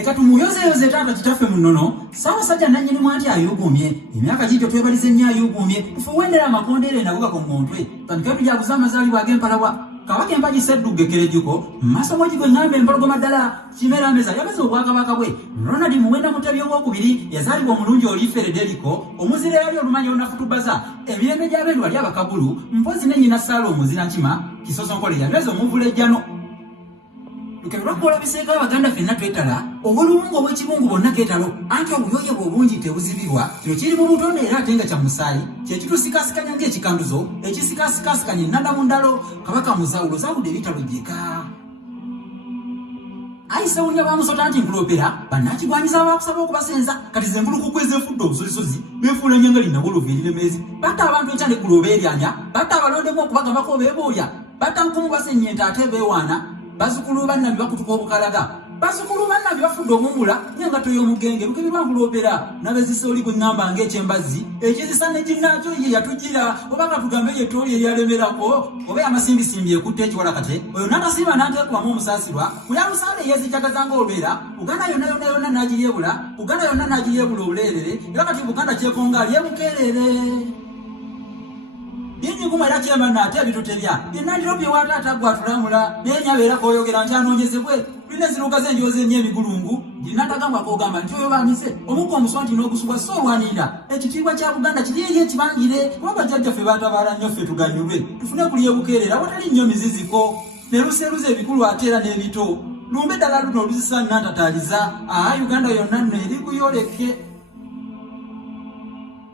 leka tumuyozeyoze taata kitaffe munono Ssaabasajja nannyini mwanti ayugumye emyaka gityo twebalize nnyo ayugumye tufuwendera amakondeere nago gakoŋŋontwe tandika tujaguza amazaalibwa ag'empalawa Kabaka Empagi Ssedduga Ekkerejjuko masomo gigwe ng'ambe empologoma ddala Kimera Ameza yabeze obwakabaka bwe Ronald Muwenda Mutebi owookubiri yazaalibwa omulungi oli Federico omuzira yali olumanyi olunafutubaza emirembe gy'abendu wali abakabulu mpozi ne nnyina Saala omuzira nkima Kisosonkole yabeze omuvulejjano Lukero lwakola biseeka Abaganda ffenna twetala obulungu obw'ekibungu bonna keetalo anti obuyoye bw'obungi tebuzibirwa kino kiri mu butonde era ate nga kya musaayi kye kitusikaasikanya ng'ekikanduzo ekisikaasikasikanya ennanda mu ndalo Kabaka Muzawulo zaawudde ebitalo gyeka ayise wunya bamusota nti nkuloopera bannakigwanyiza abakusaba okubasenza kati ze nkulukuku ez'enfudde obusozisozi beefuula nnyanga linnawolovu eriremeezi batta abantu enkya ne kulooba eryanya batta abalondemu okubagambako beeboolya batta nkumu basennyenta ate beewaana Bazukulu banna bibakutuka obukalaga bazukulu banna bibafudde omumula nyengato y'omugenge lukibirwa nkuloopera nabezisa oli gwe ŋŋamba ng'ekyembazzi ekizisa ne ginnaakyo ye yatugira oba katugambe ye tooli eryalemerako oba amasimbisimbi ekutte ekiwalakate oyo n'atasiiba n'anteekubamu omusaasirwa kuyalusaale yeezijagaza ng'olwera Uganda yonna n'agiryebula Uganda yonna n'agiryebula obuleerere era kati Buganda kyekonga alyebukeerere Yinyi kuma era kyemana ate ebitutebya yenandiro bye wataata gwatulamula nenyabeera koyogera nti anoonyezebwe tulina enziruka z'enjozi ennyo emigulungu ginatagamba kogamba nti oyo baanise omukka omuswanti n'ogusubwa so olwanirira ekitiibwa kya Buganda kiri eri ekibangire kuba bajjajjaffe baatabaala nnyo ffe tuganyulwe tufune kulyebukeerera awatali nnyo miziziko ne luseeruza ebikulu ate era n'ebito lumbe ddala luno oluzisa nnantataaliza Uganda yonna nno eri kuyoleke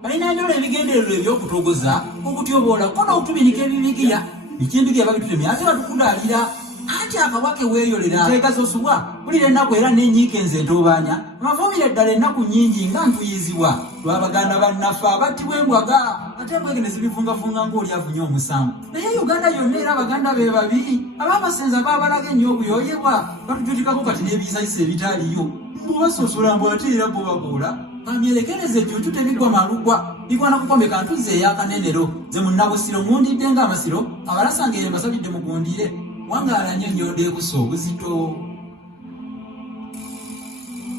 Balina nyola ebigendererwa ebyokutogoza okutyoboola ko n'okutubinika ebibigira bikindiga ebabitutemya ate batukudaalira anti akabaka weeyolera nteeka z'osubwa bulira ennaku era n'enyiika enze entoobaanya amavuumire ddala ennaku nnyingi nga ntuyizibwa lw'Abaganda bannaffe abattibwa embwaga ate embwege zibivungafunga ng'oli afunye omusango naye Uganda yonna era Abaganda be babiri abaabasenza baabalaga ennyo obuyoyebwa batujutikako kati n'ebiyisayisa ebitaaliyo mbubasosola mbw ate era bubagoola Kamyerekereze jjuju tebigwa malugwa bigwana kukombeka ntuze eyakanenero ze munnabusiro ngundidde ng'amasiro abalasangere mbasabidde mugundire wangaala nnyo nnyondeekusa obuzito